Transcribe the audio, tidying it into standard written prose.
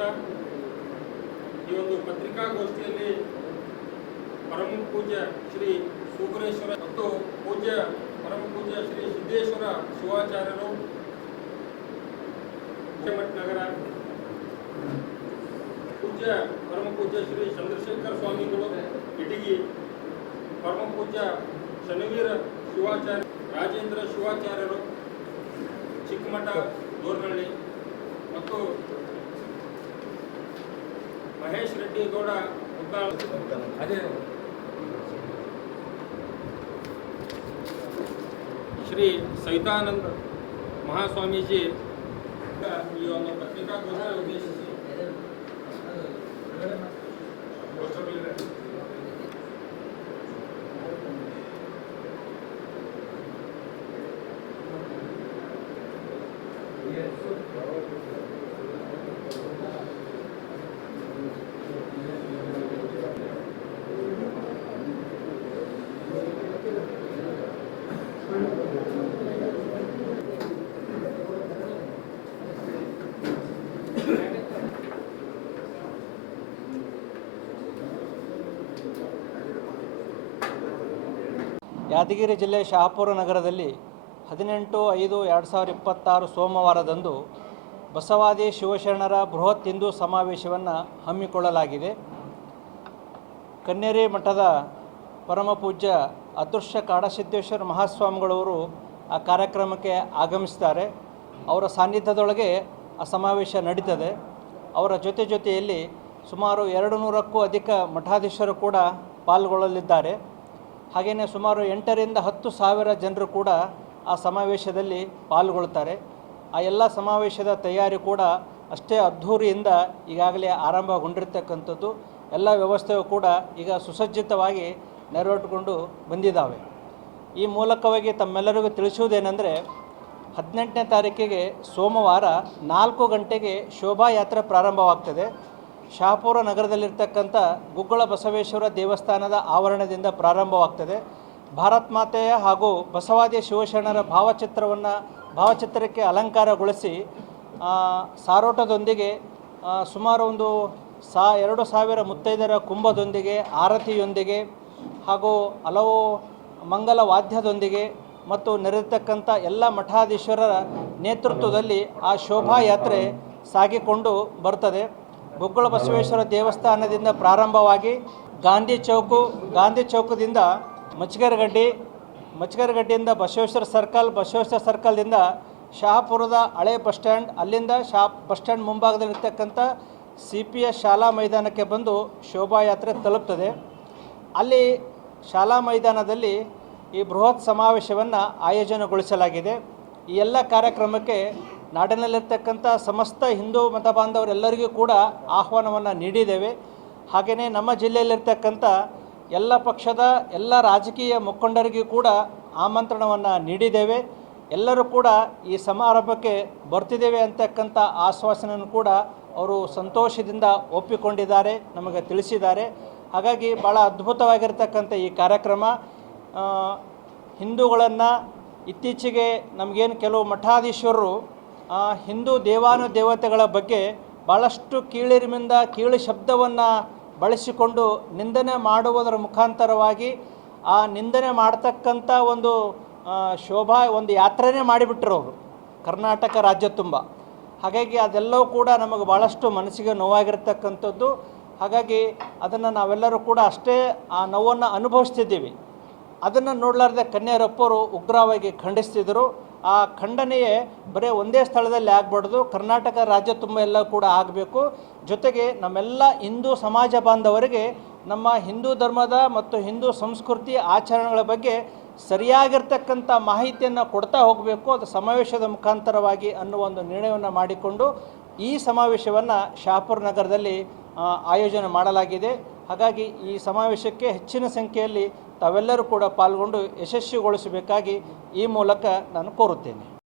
ಮಾಡುತ್ತಾ ಈ ಒಂದು ಪತ್ರಿಕಾಗೋಷ್ಠಿಯಲ್ಲಿ ಪರಮ ಪೂಜ್ಯ ಶ್ರೀ ಸೂಕರೇಶ್ವರ ಮತ್ತು ಪರಮ ಪೂಜ್ಯ ಶ್ರೀ ಸಿದ್ದೇಶ್ವರ ಶಿವಾಚಾರ್ಯರು ನಗರ, ಪರಮ ಪೂಜ್ಯ ಶ್ರೀ ಚಂದ್ರಶೇಖರ ಸ್ವಾಮಿಗಳು ಇಟಗಿ, ಪರಮ ಪೂಜ್ಯ ಶನಿವೀರ ಶಿವಾಚಾರ್ಯ ರಾಜೇಂದ್ರ ಶಿವಾಚಾರ್ಯರು ಚಿಕ್ಕಮಠ ದೋರ್ನಹಳ್ಳಿ ಮತ್ತು ಮಹೇಶ್ ರೆಡ್ಡಿ ಗೌಡ ಶ್ರೀ ಸವಿತಾನಂದ ಮಹಾಸ್ವಾಮೀಜಿ ಈ ಒಂದು ಪತ್ರಿಕಾಗೋಷ್ಠಿ ಉದ್ದೇಶಿಸಿ ಯಾದಗಿರಿ ಜಿಲ್ಲೆ ಶಹಾಪುರ ನಗರದಲ್ಲಿ 18/5/2026 ಸೋಮವಾರದಂದು ಬಸವಾದಿ ಶಿವಶರಣರ ಬೃಹತ್ ಹಿಂದೂ ಸಮಾವೇಶವನ್ನು ಹಮ್ಮಿಕೊಳ್ಳಲಾಗಿದೆ. ಕನ್ನೇರಿ ಮಠದ ಪರಮ ಪೂಜ್ಯ ಅದೃಶ್ಯ ಕಾಡಸಿದ್ದೇಶ್ವರ ಮಹಾಸ್ವಾಮಿಗಳವರು ಆ ಕಾರ್ಯಕ್ರಮಕ್ಕೆ ಆಗಮಿಸ್ತಾರೆ. ಅವರ ಸಾನ್ನಿಧ್ಯದೊಳಗೆ ಆ ಸಮಾವೇಶ ನಡೀತದೆ. ಅವರ ಜೊತೆಯಲ್ಲಿ ಸುಮಾರು 200ಕ್ಕೂ ಅಧಿಕ ಮಠಾಧೀಶರು ಕೂಡ ಪಾಲ್ಗೊಳ್ಳಲಿದ್ದಾರೆ. ಹಾಗೆಯೇ ಸುಮಾರು 8ರಿಂದ 10,000 ಜನರು ಕೂಡ ಆ ಸಮಾವೇಶದಲ್ಲಿ ಪಾಲ್ಗೊಳ್ತಾರೆ. ಆ ಎಲ್ಲ ಸಮಾವೇಶದ ತಯಾರಿ ಕೂಡ ಅಷ್ಟೇ ಅದ್ಧೂರಿಯಿಂದ ಈಗಾಗಲೇ ಆರಂಭಗೊಂಡಿರ್ತಕ್ಕಂಥದ್ದು. ಎಲ್ಲ ವ್ಯವಸ್ಥೆಯು ಕೂಡ ಈಗ ಸುಸಜ್ಜಿತವಾಗಿ ನೆರವೇರಿಕೊಂಡು ಬಂದಿದ್ದಾವೆ. ಈ ಮೂಲಕವಾಗಿ ತಮ್ಮೆಲ್ಲರಿಗೂ ತಿಳಿಸುವುದೇನೆಂದರೆ 18ನೇ ತಾರೀಕಿಗೆ ಸೋಮವಾರ 4 ಗಂಟೆಗೆ ಶೋಭಾಯಾತ್ರೆ ಪ್ರಾರಂಭವಾಗ್ತದೆ. ಶಹಾಪುರ ನಗರದಲ್ಲಿರ್ತಕ್ಕಂಥ ಗುಗ್ಗಳ ಬಸವೇಶ್ವರ ದೇವಸ್ಥಾನದ ಆವರಣದಿಂದ ಪ್ರಾರಂಭವಾಗ್ತದೆ. ಭಾರತ್ ಮಾತೆಯ ಹಾಗೂ ಬಸವಾದಿ ಶಿವಶರಣರ ಭಾವಚಿತ್ರಕ್ಕೆ ಅಲಂಕಾರಗೊಳಿಸಿ ಸಾರೋಟದೊಂದಿಗೆ ಸುಮಾರು 2,000 ಮುತ್ತೈದರ ಕುಂಭದೊಂದಿಗೆ, ಆರತಿಯೊಂದಿಗೆ ಹಾಗೂ ಹಲವು ಮಂಗಲ ವಾದ್ಯದೊಂದಿಗೆ ಮತ್ತು ನೆರೆದಿರ್ತಕ್ಕಂಥ ಎಲ್ಲ ಮಠಾಧೀಶ್ವರರ ನೇತೃತ್ವದಲ್ಲಿ ಆ ಶೋಭಾಯಾತ್ರೆ ಸಾಗಿಕೊಂಡು ಬರ್ತದೆ. ಗುಗ್ಗಳ ಬಸವೇಶ್ವರ ದೇವಸ್ಥಾನದಿಂದ ಪ್ರಾರಂಭವಾಗಿ ಗಾಂಧಿ ಚೌಕದಿಂದ ಮಚ್ಗರಗಡ್ಡಿಯಿಂದ ಬಸವೇಶ್ವರ ಸರ್ಕಲ್ದಿಂದ ಶಹಾಪುರದ ಹಳೆ ಬಸ್ ಸ್ಟ್ಯಾಂಡ್, ಅಲ್ಲಿಂದ ಬಸ್ ಸ್ಟ್ಯಾಂಡ್ ಮುಂಭಾಗದಲ್ಲಿರ್ತಕ್ಕಂಥ CPS ಶಾಲಾ ಮೈದಾನಕ್ಕೆ ಬಂದು ಶೋಭಾಯಾತ್ರೆ ತಲುಪ್ತದೆ. ಅಲ್ಲಿ ಶಾಲಾ ಮೈದಾನದಲ್ಲಿ ಈ ಬೃಹತ್ ಸಮಾವೇಶವನ್ನು ಆಯೋಜನೆಗೊಳಿಸಲಾಗಿದೆ. ಈ ಎಲ್ಲ ಕಾರ್ಯಕ್ರಮಕ್ಕೆ ನಾಡಿನಲ್ಲಿರ್ತಕ್ಕಂಥ ಸಮಸ್ತ ಹಿಂದೂ ಮತ ಬಾಂಧವರೆಲ್ಲರಿಗೂ ಕೂಡ ಆಹ್ವಾನವನ್ನು ನೀಡಿದ್ದೇವೆ. ಹಾಗೆಯೇ ನಮ್ಮ ಜಿಲ್ಲೆಯಲ್ಲಿರ್ತಕ್ಕಂಥ ಎಲ್ಲ ಪಕ್ಷದ ಎಲ್ಲ ರಾಜಕೀಯ ಮುಖಂಡರಿಗೂ ಕೂಡ ಆಮಂತ್ರಣವನ್ನು ನೀಡಿದ್ದೇವೆ. ಎಲ್ಲರೂ ಕೂಡ ಈ ಸಮಾರಂಭಕ್ಕೆ ಬರ್ತಿದ್ದೇವೆ ಅಂತಕ್ಕಂಥ ಆಶ್ವಾಸನೆಯನ್ನು ಕೂಡ ಅವರು ಸಂತೋಷದಿಂದ ಒಪ್ಪಿಕೊಂಡಿದ್ದಾರೆ, ನಮಗೆ ತಿಳಿಸಿದ್ದಾರೆ. ಹಾಗಾಗಿ ಭಾಳ ಅದ್ಭುತವಾಗಿರ್ತಕ್ಕಂಥ ಈ ಕಾರ್ಯಕ್ರಮ ಹಿಂದೂಗಳನ್ನು ಇತ್ತೀಚೆಗೆ ನಮಗೇನು ಕೆಲವು ಮಠಾಧೀಶ್ವರರು ಹಿಂದೂ ದೇವಾನುದೇವತೆಗಳ ಬಗ್ಗೆ ಭಾಳಷ್ಟು ಕೀಳು ಶಬ್ದವನ್ನು ಬಳಸಿಕೊಂಡು ನಿಂದನೆ ಮಾಡುವುದರ ಮುಖಾಂತರವಾಗಿ ಆ ನಿಂದನೆ ಮಾಡ್ತಕ್ಕಂಥ ಒಂದು ಯಾತ್ರೆನೇ ಮಾಡಿಬಿಟ್ರು ಅವರು ಕರ್ನಾಟಕ ರಾಜ್ಯ ತುಂಬ. ಹಾಗಾಗಿ ಅದೆಲ್ಲವೂ ಕೂಡ ನಮಗೆ ಭಾಳಷ್ಟು ಮನಸ್ಸಿಗೆ ನೋವಾಗಿರ್ತಕ್ಕಂಥದ್ದು. ಹಾಗಾಗಿ ಅದನ್ನು ನಾವೆಲ್ಲರೂ ಕೂಡ ಅಷ್ಟೇ ಆ ನೋವನ್ನು ಅನುಭವಿಸ್ತಿದ್ದೀವಿ. ಅದನ್ನು ನೋಡಲಾರ್ದೆ ಕನ್ಯಾರಪ್ಪರು ಉಗ್ರವಾಗಿ ಖಂಡಿಸ್ತಿದ್ದರು. ಆ ಖಂಡನೆಯೇ ಬರೀ ಒಂದೇ ಸ್ಥಳದಲ್ಲಿ ಆಗಬಾರ್ದು, ಕರ್ನಾಟಕ ರಾಜ್ಯ ತುಂಬ ಎಲ್ಲ ಕೂಡ ಆಗಬೇಕು. ಜೊತೆಗೆ ನಮ್ಮೆಲ್ಲ ಹಿಂದೂ ಸಮಾಜ ಬಾಂಧವರಿಗೆ ನಮ್ಮ ಹಿಂದೂ ಧರ್ಮದ ಮತ್ತು ಹಿಂದೂ ಸಂಸ್ಕೃತಿ ಆಚರಣೆಗಳ ಬಗ್ಗೆ ಸರಿಯಾಗಿರ್ತಕ್ಕಂಥ ಮಾಹಿತಿಯನ್ನು ಕೊಡ್ತಾ ಹೋಗಬೇಕು, ಅದು ಸಮಾವೇಶದ ಮುಖಾಂತರವಾಗಿ ಅನ್ನುವ ಒಂದು ನಿರ್ಣಯವನ್ನು ಮಾಡಿಕೊಂಡು ಈ ಸಮಾವೇಶವನ್ನು ಶಹಾಪುರ ನಗರದಲ್ಲಿ ಆಯೋಜನೆ ಮಾಡಲಾಗಿದೆ. ಹಾಗಾಗಿ ಈ ಸಮಾವೇಶಕ್ಕೆ ಹೆಚ್ಚಿನ ಸಂಖ್ಯೆಯಲ್ಲಿ ತಾವೆಲ್ಲರೂ ಕೂಡ ಪಾಲ್ಗೊಂಡು ಯಶಸ್ವಿಗೊಳಿಸಬೇಕಾಗಿ ಈ ಮೂಲಕ ನಾನು ಕೋರುತ್ತೇನೆ.